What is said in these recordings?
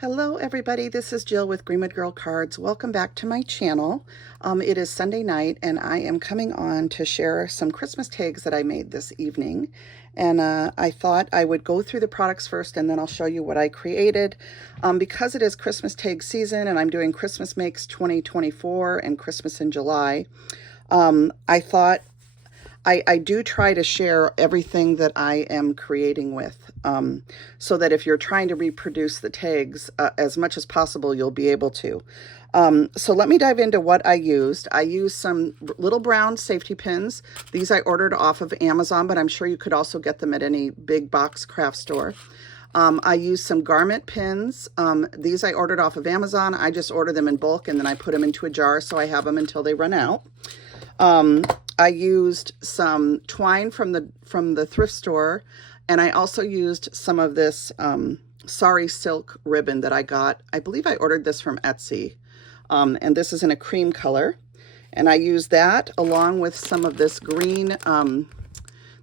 Hello everybody, this is Jill with Greenwood Girl Cards. Welcome back to my channel. It is Sunday night and I am coming on to share some Christmas tags that I made this evening. And I thought I would go through the products first and then I'll show you what I created. Because it is Christmas tag season and I'm doing Christmas Makes 2024 and Christmas in July, I thought I do try to share everything that I am creating with, so that if you're trying to reproduce the tags as much as possible, you'll be able to. So let me dive into what I used. I used some little brown safety pins. These I ordered off of Amazon, but I'm sure you could also get them at any big box craft store. I used some garment pins. These I ordered off of Amazon. I just ordered them in bulk and then I put them into a jar so I have them until they run out. I used some twine from the thrift store, and I also used some of this sari silk ribbon that I got. I believe I ordered this from Etsy, and this is in a cream color. And I used that along with some of this green,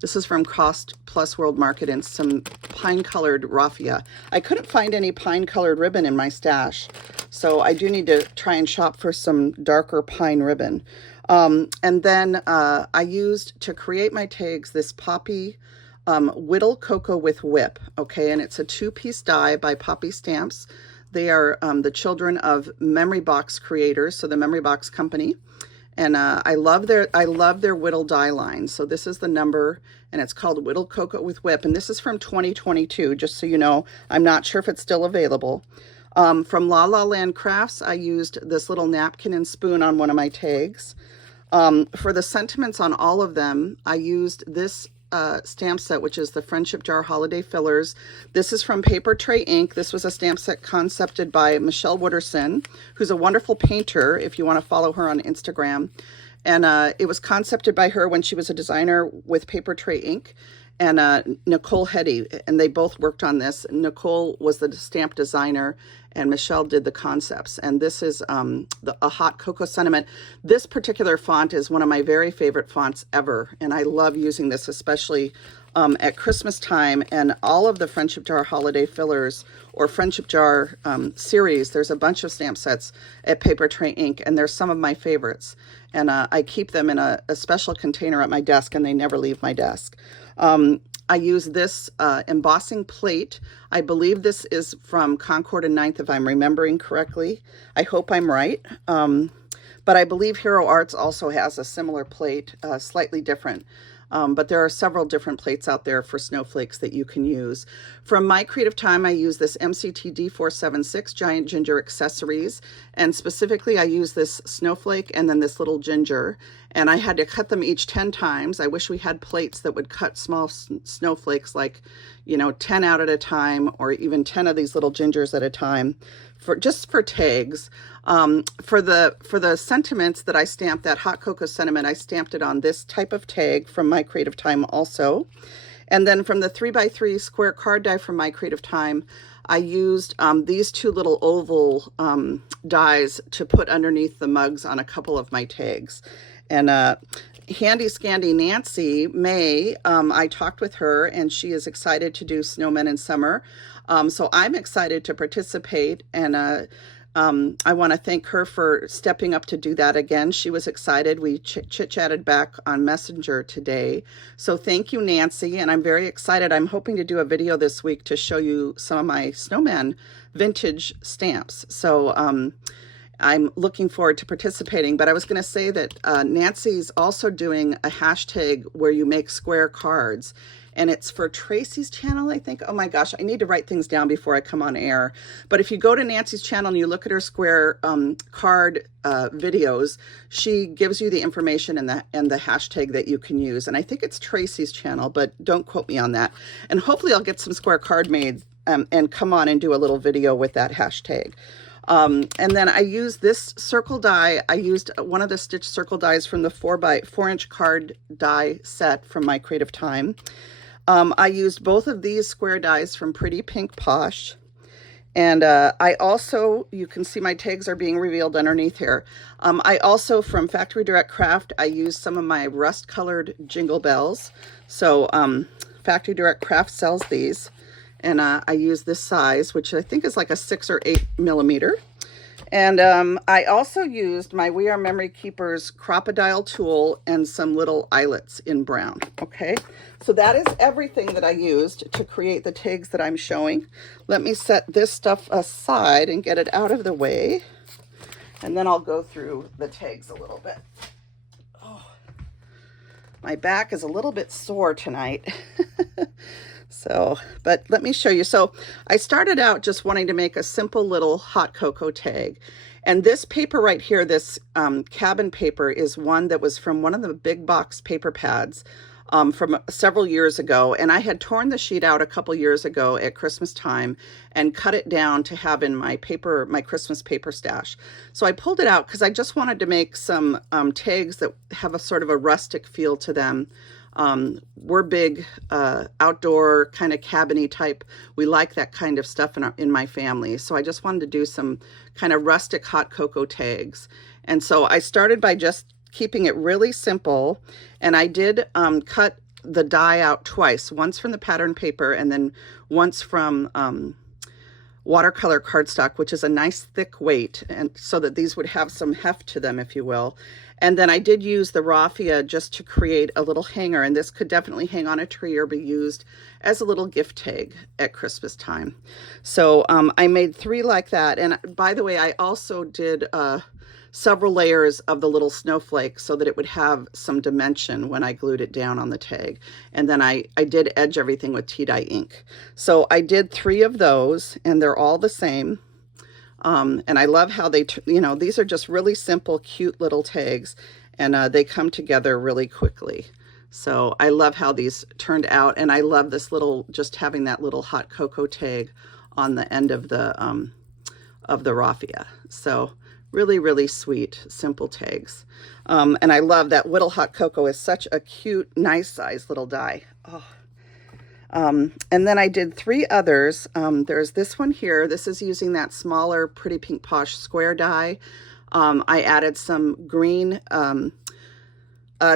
this is from Cost Plus World Market, and some pine-colored raffia. I couldn't find any pine-colored ribbon in my stash, so I do need to try and shop for some darker pine ribbon. And then I used to create my tags this Poppy Whittle Cocoa with Whip, okay, and it's a two-piece die by Poppy Stamps. They are the children of Memory Box creators, so the Memory Box company. And I love their Whittle die line. So this is the number, and it's called Whittle Cocoa with Whip, and this is from 2022, just so you know. I'm not sure if it's still available. From La La Land Crafts, I used this little napkin and spoon on one of my tags. For the sentiments on all of them, I used this stamp set, which is the Friendship Jar Holiday Fillers. This is from Paper Tray Ink. This was a stamp set concepted by Michelle Wooderson, who's a wonderful painter, if you want to follow her on Instagram. And it was concepted by her when she was a designer with Paper Tray Ink, and Nicole Hetty, and they both worked on this. Nicole was the stamp designer and Michelle did the concepts. And this is a hot cocoa sentiment. This particular font is one of my very favorite fonts ever, and I love using this, especially at Christmas time. And all of the Friendship Jar Holiday Fillers or Friendship Jar series, there's a bunch of stamp sets at Paper Tray Ink, and they're some of my favorites. And I keep them in a special container at my desk, and they never leave my desk. I use this embossing plate. I believe this is from Concord and Ninth, if I'm remembering correctly. I hope I'm right. But I believe Hero Arts also has a similar plate, slightly different. But there are several different plates out there for snowflakes that you can use. From My Creative Time, I use this MCT D476 Giant Ginger Accessories, and specifically I use this snowflake and then this little ginger, and I had to cut them each 10 times. I wish we had plates that would cut small snowflakes, like, you know, 10 out at a time, or even 10 of these little gingers at a time, just for tags. For the sentiments that I stamped, that hot cocoa sentiment, I stamped it on this type of tag from My Creative Time also. And then from the 3x3 square card die from My Creative Time, I used these two little oval dies to put underneath the mugs on a couple of my tags. And Handy Scandy Nancy May, I talked with her and she is excited to do Snowmen in Summer. So I'm excited to participate, and I want to thank her for stepping up to do that again. She was excited. We chit-chatted back on Messenger today. So thank you, Nancy, and I'm very excited. I'm hoping to do a video this week to show you some of my snowman vintage stamps. So I'm looking forward to participating. But I was going to say that Nancy's also doing a hashtag where you make square cards. And it's for Tracy's channel, I think. Oh my gosh, I need to write things down before I come on air. But if you go to Nancy's channel and you look at her square card videos, she gives you the information and the hashtag that you can use. And I think it's Tracy's channel, but don't quote me on that. And hopefully I'll get some square card made and come on and do a little video with that hashtag. And then I used this circle die. I used one of the stitch circle dies from the 4x4" card die set from My Creative Time. I used both of these square dies from Pretty Pink Posh. And I also, you can see my tags are being revealed underneath here. I also, from Factory Direct Craft, I used some of my rust colored jingle bells. So Factory Direct Craft sells these. and I use this size, which I think is like a 6 or 8 millimeter. And I also used my We Are Memory Keepers crocodile tool and some little eyelets in brown. Okay, so that is everything that I used to create the tags that I'm showing. Let me set this stuff aside and get it out of the way, and then I'll go through the tags a little bit. Oh, my back is a little bit sore tonight. So, but let me show you. So I started out just wanting to make a simple little hot cocoa tag. And this paper right here, this cabin paper, is one that was from one of the big box paper pads from several years ago. And I had torn the sheet out a couple years ago at Christmas time and cut it down to have in my paper, my Christmas paper stash. So I pulled it out because I just wanted to make some tags that have a sort of a rustic feel to them. We're big outdoor kind of cabiny type. We like that kind of stuff in my family. So I just wanted to do some kind of rustic hot cocoa tags. And so I started by just keeping it really simple. And I did cut the die out twice, once from the pattern paper and then once from watercolor cardstock, which is a nice thick weight, and so that these would have some heft to them, if you will. And then I did use the raffia just to create a little hanger, and this could definitely hang on a tree or be used as a little gift tag at Christmas time. So I made 3 like that. And by the way, I also did several layers of the little snowflake so that it would have some dimension when I glued it down on the tag. And then I did edge everything with tea dye ink. So I did 3 of those, and they're all the same. And I love how they, these are just really simple, cute little tags, and they come together really quickly. So I love how these turned out, and I love this little, just having that little hot cocoa tag on the end of the raffia. So really, really sweet, simple tags. And I love that Whittle Hot Cocoa is such a cute, nice size little die. Oh. And then I did 3 others. There's this one here. This is using that smaller Pretty Pink Posh square die. I added some green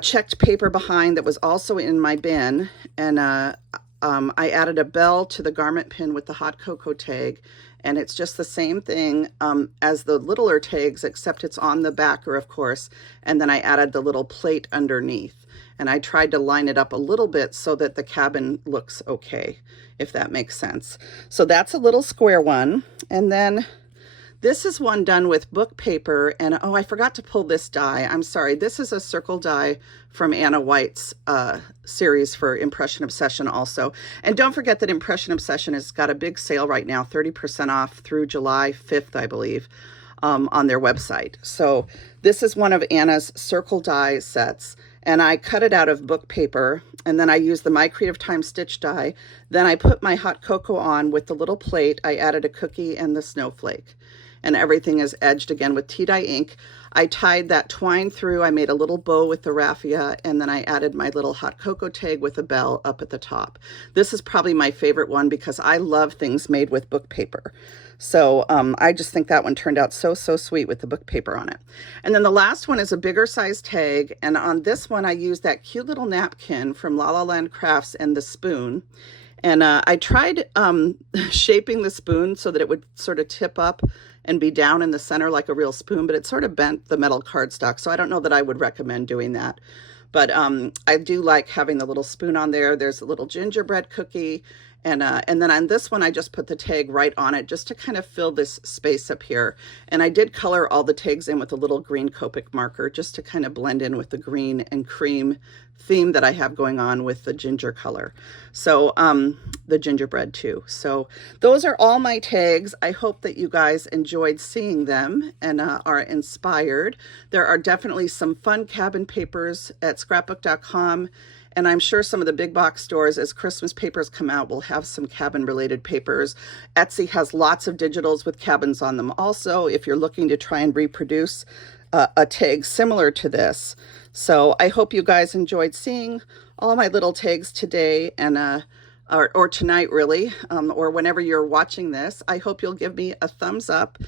checked paper behind that was also in my bin. And I added a bell to the garment pin with the hot cocoa tag. And it's just the same thing as the littler tags, except it's on the backer, of course. And then I added the little plate underneath. And I tried to line it up a little bit so that the cabin looks okay, if that makes sense. So that's a little square one. And then this is one done with book paper. And oh, I forgot to pull this die. I'm sorry. This is a circle die from Anna White's series for Impression Obsession also. And don't forget that Impression Obsession has got a big sale right now, 30% off through July 5th, I believe, on their website. So this is one of Anna's circle die sets. And I cut it out of book paper, and then I used the My Creative Time stitch die. Then I put my hot cocoa on with the little plate. I added a cookie and the snowflake, and everything is edged again with tea dye ink. I tied that twine through. I made a little bow with the raffia, and then I added my little hot cocoa tag with a bell up at the top. This is probably my favorite one because I love things made with book paper. So I just think that one turned out so sweet with the book paper on it. And then the last one is a bigger size tag. And on this one, I used that cute little napkin from La La Land Crafts and the spoon. And I tried shaping the spoon so that it would sort of tip up and be down in the center like a real spoon, but it sort of bent the metal cardstock. So I don't know that I would recommend doing that. But I do like having the little spoon on there. There's a little gingerbread cookie. And then on this one, I just put the tag right on it just to kind of fill this space up here. And I did color all the tags in with a little green Copic marker just to kind of blend in with the green and cream theme that I have going on with the ginger color. So the gingerbread too. So those are all my tags. I hope that you guys enjoyed seeing them and are inspired. There are definitely some fun cabin papers at scrapbook.com. And I'm sure some of the big box stores, as Christmas papers come out, will have some cabin related papers. Etsy has lots of digitals with cabins on them also, if you're looking to try and reproduce a tag similar to this. So I hope you guys enjoyed seeing all my little tags today. And or tonight really, or whenever you're watching this. I hope you'll give me a thumbs up,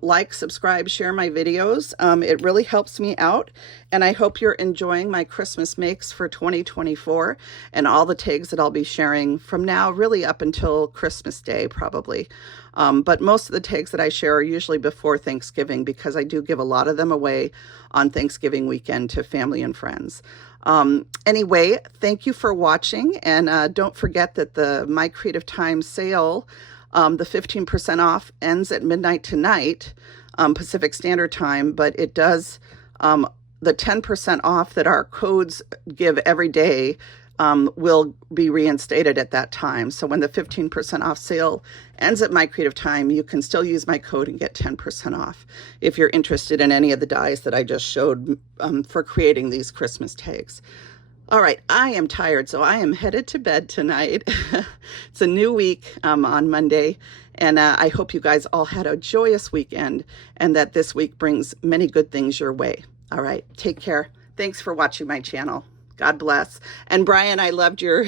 like, subscribe, share my videos. It really helps me out, and I hope you're enjoying my Christmas makes for 2024 and all the tags that I'll be sharing from now really up until Christmas Day probably. But most of the tags that I share are usually before Thanksgiving because I do give a lot of them away on Thanksgiving weekend to family and friends. Anyway, thank you for watching, and don't forget that the My Creative Time sale, the 15% off ends at midnight tonight, Pacific Standard Time, but it does, the 10% off that our codes give every day will be reinstated at that time. So when the 15% off sale ends at My Creative Time, you can still use my code and get 10% off if you're interested in any of the dies that I just showed for creating these Christmas tags. All right, I am tired, so I am headed to bed tonight. It's a new week on Monday, and I hope you guys all had a joyous weekend and that this week brings many good things your way. All right, take care. Thanks for watching my channel. God bless. And Brian, I loved your,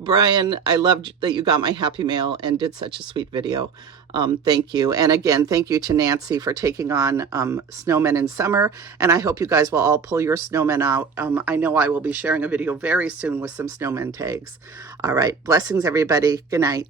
Brian, I loved that you got my Happy Mail and did such a sweet video. Thank you. And again, thank you to Nancy for taking on snowmen in summer. And I hope you guys will all pull your snowmen out. I know I will be sharing a video very soon with some snowmen tags. All right. Blessings, everybody. Good night.